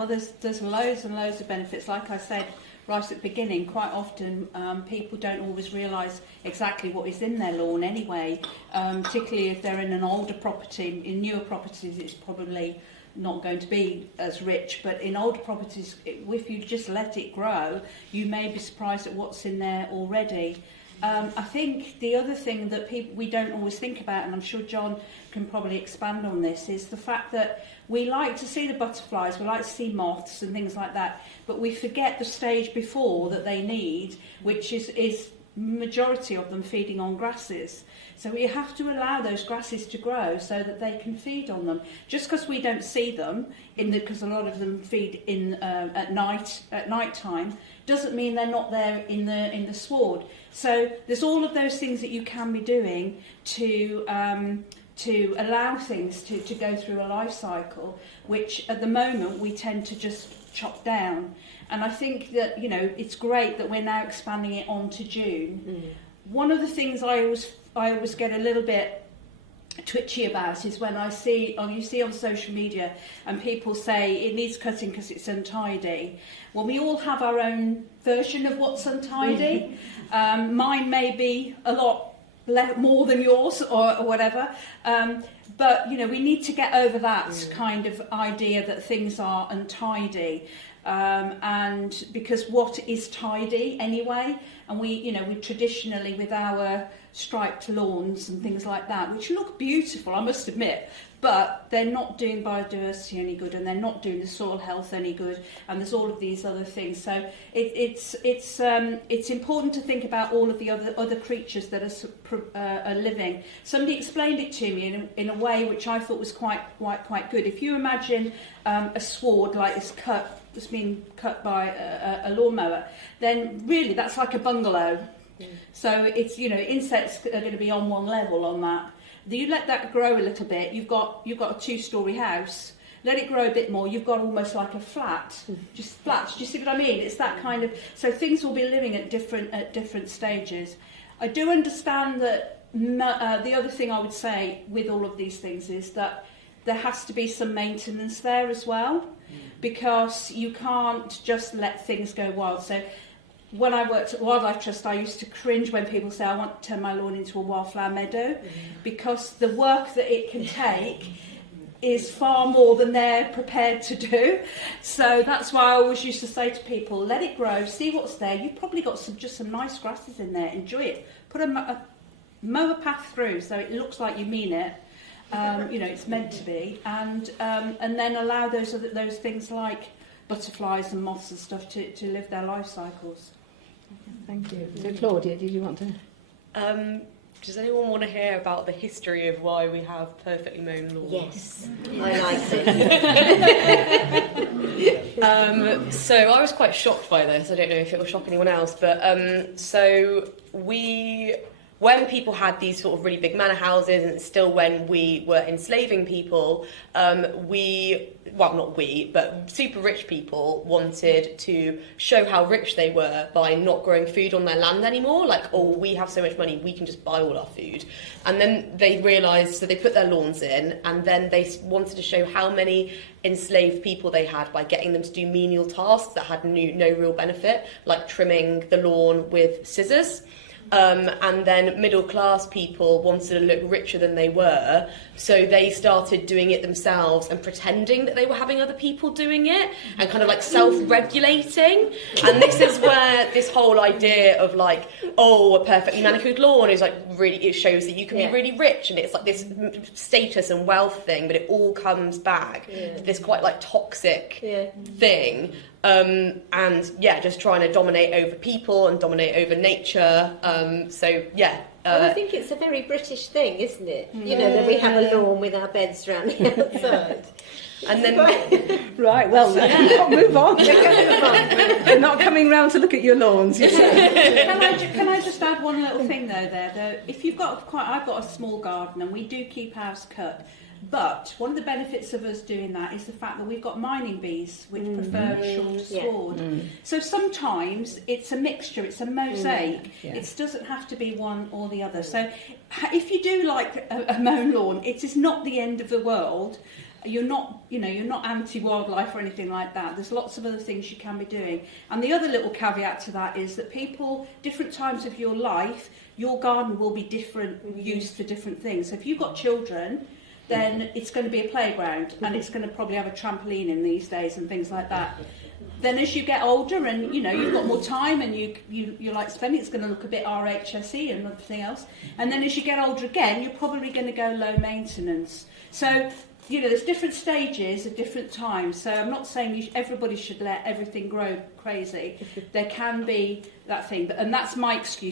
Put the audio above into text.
well, there's loads and loads of benefits. Like I said right at the beginning, quite often people don't always realise exactly what is in their lawn anyway, particularly if they're in an older property. In newer properties, it's probably not going to be as rich, but in older properties, if you just let it grow, you may be surprised at what's in there already. I think the other thing that we don't always think about, and I'm sure John can probably expand on this, is the fact that we like to see the butterflies, we like to see moths and things like that, but we forget the stage before that they need, which is majority of them feeding on grasses. So we have to allow those grasses to grow so that they can feed on them. Just because we don't see them, because a lot of them feed in at night time, doesn't mean they're not there in the sward. So there's all of those things that you can be doing to allow things to go through a life cycle, which at the moment we tend to just chop down. And I think that, it's great that we're now expanding it on to June. Mm. One of the things I always get a little bit twitchy about is when you see on social media and people say it needs cutting because it's untidy. Well, we all have our own version of what's untidy. Mine may be a lot more than yours or whatever. But, we need to get over that kind of idea that things are untidy. And because what is tidy anyway, and we traditionally with our striped lawns and things like that, which look beautiful, I must admit, but they're not doing biodiversity any good, and they're not doing the soil health any good, and there's all of these other things. So it's important to think about all of the other creatures that are living. Somebody explained it to me in a way which I thought was quite good. If you imagine a sward like this that's been cut by a lawnmower, then really that's like a bungalow. So it's insects are going to be on one level on that. You let that grow a little bit. You've got a 2-storey house. Let it grow a bit more. You've got almost like a flat, just flats. Do you see what I mean? It's that kind of. So things will be living at different stages. I do understand that. The other thing I would say with all of these things is that there has to be some maintenance there as well, because you can't just let things go wild. So when I worked at Wildlife Trust, I used to cringe when people say I want to turn my lawn into a wildflower meadow, because the work that it can take is far more than they're prepared to do. So that's why I always used to say to people, let it grow, see what's there. You've probably got some nice grasses in there. Enjoy it. Put a mow a path through so it looks like you mean it. It's meant to be, and then allow those things like butterflies and moths and stuff to live their life cycles. Thank you. So Claudia, did you want to? Does anyone want to hear about the history of why we have perfectly mown lawns? Yes, I like it. So I was quite shocked by this. I don't know if it will shock anyone else, but when people had these sort of really big manor houses, and still when we were enslaving people, but super rich people wanted to show how rich they were by not growing food on their land anymore. Like, oh, we have so much money, we can just buy all our food. And then they realised, so they put their lawns in, and then they wanted to show how many enslaved people they had by getting them to do menial tasks that had no real benefit, like trimming the lawn with scissors. And then middle class people wanted to look richer than they were, so they started doing it themselves and pretending that they were having other people doing it, and kind of like self-regulating. And this is where this whole idea of like, oh, a perfectly manicured lawn is like really, it shows that you can be really rich, and it's like this status and wealth thing, but it all comes back to this quite like toxic thing. Just trying to dominate over people and dominate over nature. Well, I think it's a very British thing, isn't it? That we have a lawn with our beds around the outside. And then right, well, move on. They're not coming round to look at your lawns. Can I just add one little thing though? If you've I've got a small garden, and we do keep ours cut. But one of the benefits of us doing that is the fact that we've got mining bees which prefer short sward. So sometimes it's a mixture, it's a mosaic. It doesn't have to be one or the other. So if you do like a mown lawn, it is not the end of the world. you're not anti-wildlife or anything like that. There's lots of other things you can be doing. And the other little caveat to that is that different times of your life, your garden will be different, used for different things. So if you've got children, then it's going to be a playground, and it's going to probably have a trampoline in these days and things like that. Then as you get older and you've got more time and you like spending, it's going to look a bit RHSE and everything else. And then as you get older again, you're probably going to go low maintenance. So there's different stages at different times. So I'm not saying everybody should let everything grow crazy. There can be that thing, and that's my excuse.